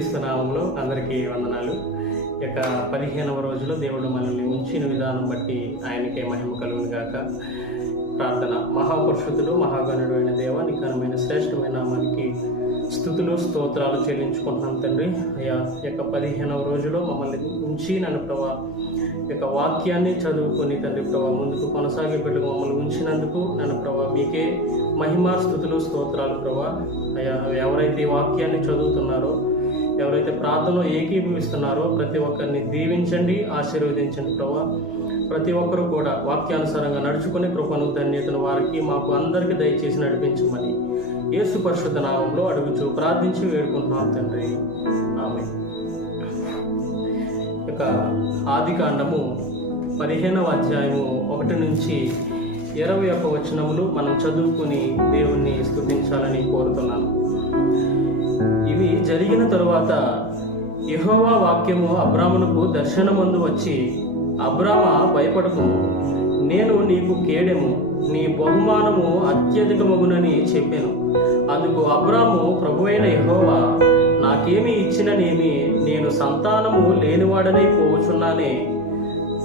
క్రీస్తునామంలో అందరికీ వందనాలు. ఈ యొక్క పదిహేనవ రోజులో దేవుడు మనల్ని ఉంచిన విధానం బట్టి ఆయనకే మహిమ కలుగును గాక. ప్రార్థన. మహాపురుషుతుడు మహాగణుడు అయిన దేవ నిఘనమైన శ్రేష్టమైన నామానికి స్థుతులు స్తోత్రాలు చెల్లించుకుంటున్నాం తండ్రి. అయ్యా యొక్క పదిహేనవ రోజులో మమ్మల్ని ఉంచి నన్ను ప్రభా యొక్క వాక్యాన్ని చదువుకొని తండ్రి ప్రభా ముందుకు కొనసాగే మమ్మల్ని ఉంచినందుకు నన్ను ప్రభా మీకే మహిమా స్థుతులు స్తోత్రాలు ప్రభా. అయ్యా ఎవరైతే ఈ వాక్యాన్ని చదువుతున్నారో ఎవరైతే ప్రార్థనలో ఏకీభవిస్తున్నారో ప్రతి ఒక్కరిని దీవించండి ఆశీర్వదించండి ప్రభా. ప్రతి ఒక్కరూ కూడా వాక్యానుసారంగా నడుచుకునే కృపను ధన్యతను వారికి మాకు అందరికీ దయచేసి నడిపించమని యేసు పరిశుద్ధ నామంలో అడుగుచు ప్రార్థించి వేడుకుంటున్నాం తండ్రి. ఆమె ఇక ఆది కాండము పదిహేనవ అధ్యాయము ఒకటి నుంచి ఇరవై ఒక్క వచనములు మనం చదువుకుని దేవుణ్ణి స్థుతించాలని కోరుతున్నాను. ఇవి జరిగిన తరువాత యహోవా వాక్యము అబ్రామునకు దర్శనమందు వచ్చి అబ్రామ భయపడకు. నేను నీకు కేడెము. నీ బహుమానము అత్యధికమగునని చెప్పాను. అందుకు అబ్రాము ప్రభువైన యహోవా నాకేమి ఇచ్చిననేమి నేను సంతానము లేనివాడనై పోవచున్నానే.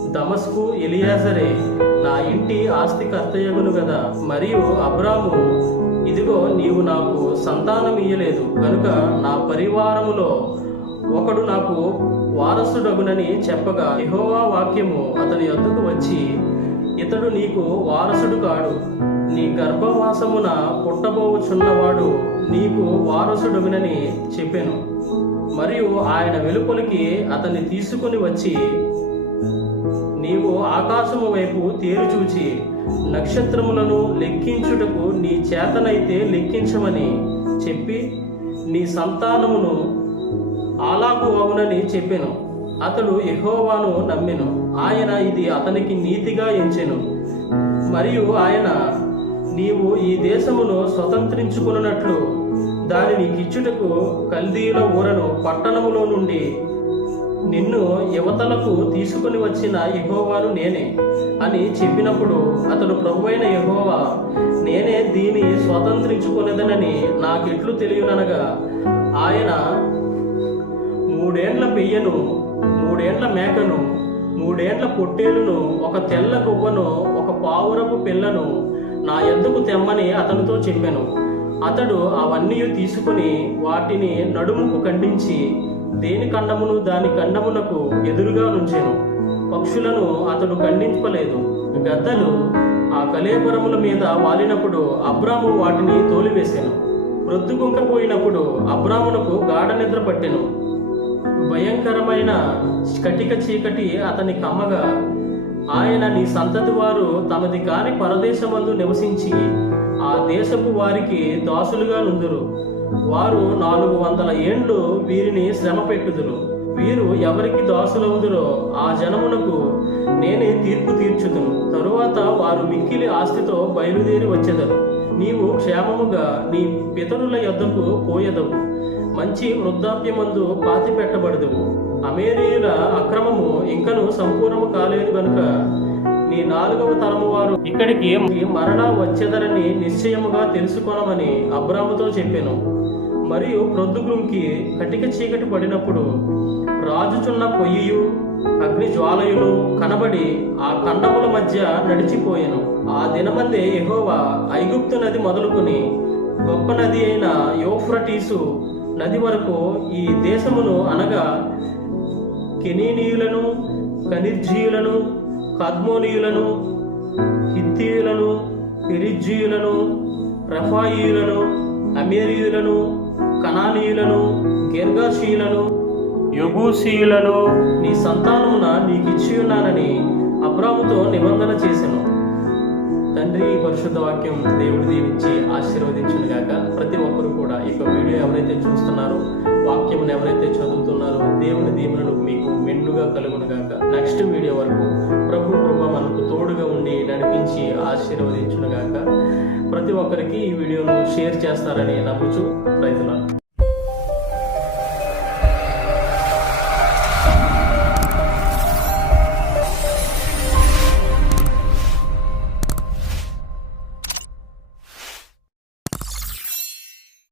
దమస్కు ఎలియాజరే నా ఇంటి ఆస్తికర్తయ్యగును కదా మరియు అబ్రాము ఇదిగో నీవు నాకు సంతానం ఇయ్యలేదు. కనుక నా పరివారములో ఒకడు నాకు వారసుడగునని చెప్పగా యెహోవా వాక్యము అతని అద్దుకు వచ్చి ఇతడు నీకు వారసుడు కాడు. నీ గర్భవాసమున పుట్టబోవుచున్నవాడు నీకు వారసుడగునని చెప్పాను. మరియు ఆయన వెలుపలికి అతన్ని తీసుకుని వచ్చి ఆకాశము వైపు తేరుచూచి నక్షత్రములను లెక్కించుటకు నీ చేతనైతే లెక్కించమని చెప్పి నీ సంతానమును అలాగు అవునని చెప్పెను. అతడు ఎహోవాను నమ్మెను. ఆయన ఇది అతనికి నీతిగా ఎంచెను. మరియు ఆయన నీవు ఈ దేశమును స్వతంత్రించుకున్నట్లు దానిని కిచ్చుటకు కల్దీల ఊరను పట్టణములో నుండి నిన్ను యువతలకు తీసుకుని వచ్చిన యహోవాను నేనే అని చెప్పినప్పుడు అతడు ప్రభువైన యహోవా నేనే దీని స్వతంత్రించుకునేదనని నాకెట్లు తెలియననగా ఆయన మూడేండ్ల పెయ్యను మూడేండ్ల మేకను మూడేండ్ల పొట్టేలును ఒక తెల్ల గువ్వను ఒక పావురపు పిల్లను నా ఎందుకు తెమ్మని అతనితో చెప్పాను. అతడు అవన్నీ తీసుకుని వాటిని నడుముకు ఖండించి దేని ఖండమును దాని ఖండమునకు ఎదురుగా నుంచెను. పక్షులను అతడు ఖండించలేదు. గద్దలు ఆ కలేబరముల మీద వాలినప్పుడు అబ్రాము వాటిని తోలివేశాను ప్రొద్దుగుంకపోయినప్పుడు అబ్రామునకు గాఢ నిద్ర పట్టెను. భయంకరమైన కటిక చీకటి అతని కమ్మగా ఆయన నీ సంతతి వారు తమది కాని పరదేశమందు నివసించి ఆ దేశపు వారికి దాసులుగా నుందురు. వారు నాలుగు వందల ఏండ్లు వీరిని శ్రమ పెట్టుదురు. వీరు ఎవరికి దాసులవుదురో ఆ జనమునకు నేనే తీర్పు తీర్చుదును. తరువాత వారు మిక్కిలి ఆస్తితో బయలుదేరి వచ్చేదరు. నీవు క్షేమముగా నీ పితరుల యొద్దకు పోయేదవు. మంచి వృద్ధాప్యమందు పాతి పెట్టబడదు అమేరియుల అక్రమము ఇంకను సంపూర్ణము కాలేదు గనుక నీ నాలుగవ తరము వారు ఇక్కడికి మరలా వచ్చేదరని నిశ్చయముగా తెలుసుకొనమని అబ్రాముతో చెప్పాను. మరియు ప్రొద్దుగుంకి కటిక చీకటి పడినప్పుడు రాజుచున్న పొయ్యియు అగ్ని జ్వాలయులు కనబడి ఆ ఖండముల మధ్య నడిచిపోయాను. ఆ దినమందే ఎహోవా ఐగుప్తు నది మొదలుకుని గొప్ప నది అయిన యోఫ్రటీసు నది వరకు ఈ దేశమును అనగా కెనీనీయులను కనిర్జీయులను కద్మోనీయులను హిత్తీయులను పెరిజ్జీయులను రఫాయియులను అమేరియులను కనానీయులను గెర్గాషీయులను యబూసీయులను నీ సంతానమున నీకు ఇచ్చి ఉన్నానని అబ్రాముతో నిబంధన చేశాను తండ్రి ఈ పరిశుద్ధ వాక్యం దేవుడు దీవించి ఆశీర్వదించును గాక. ప్రతి ఒక్కరు కూడా ఈ యొక్క వీడియో ఎవరైతే చూస్తున్నారో వాక్యం ఎవరైతే చదువుతున్నారో దేవుని దీవెనలు మీకు మెండుగా కలుగును గాక. నెక్స్ట్ వీడియో వరకు ప్రభు కృప మనకు తోడుగా ఉండి నడిపించి ఆశీర్వదించును గాక. ప్రతి ఒక్కరికి ఈ వీడియోను షేర్ చేస్తారని నమ్ముచు రైతులను